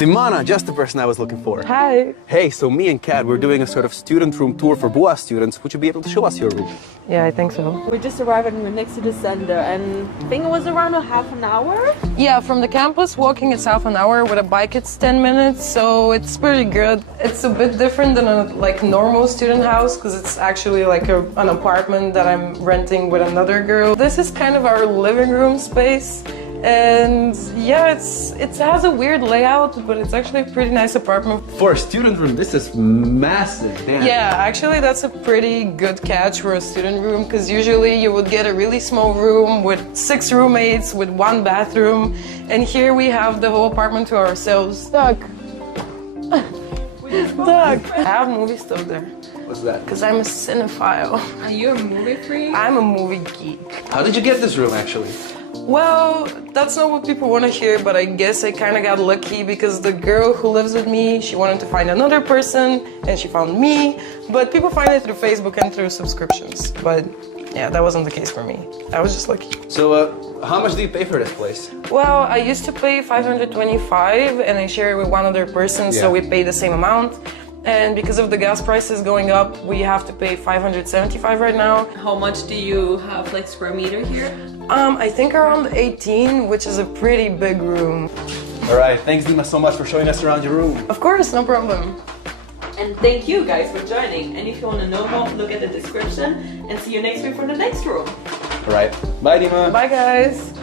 Dimana, just the person I was looking for. Hi. Hey, so me and Kat, we're doing a sort of student room tour for BUA students. Would you be able to show us your room? Yeah, I think so. We just arrived and we're next to the center, and I think it was around a half an hour. Yeah, from the campus, walking it's half an hour. With a bike, it's 10 minutes, so it's pretty good. It's a bit different than a normal student house because it's actually like an apartment that I'm renting with another girl. This is kind of our living room space. And yeah, it has a weird layout, but it's actually a pretty nice apartment. For a student room, this is massive. Damn. Yeah, actually that's a pretty good catch for a student room, because usually you would get a really small room with 6 roommates with 1 bathroom, and here we have the whole apartment to ourselves. Doug. Doug. I have movie stuff there. What's that? Because I'm a cinephile. Are you a movie freak? I'm a movie geek. How did you get this room, actually? Well, that's not what people want to hear, but I guess I kind of got lucky because the girl who lives with me, she wanted to find another person and she found me, but people find it through Facebook and through subscriptions. But yeah, that wasn't the case for me. I was just lucky. So, how much do you pay for this place? Well, I used to pay $525 and I share it with one other person, so we pay the same amount. And because of the gas prices going up, we have to pay $575 right now. How much do you have like square meter here? I think around 18, which is a pretty big room. All right, thanks Dima so much for showing us around your room. Of course, no problem. And thank you guys for joining. And if you want to know more, look at the description and see you next week for the next room. All right, bye Dima. Bye guys.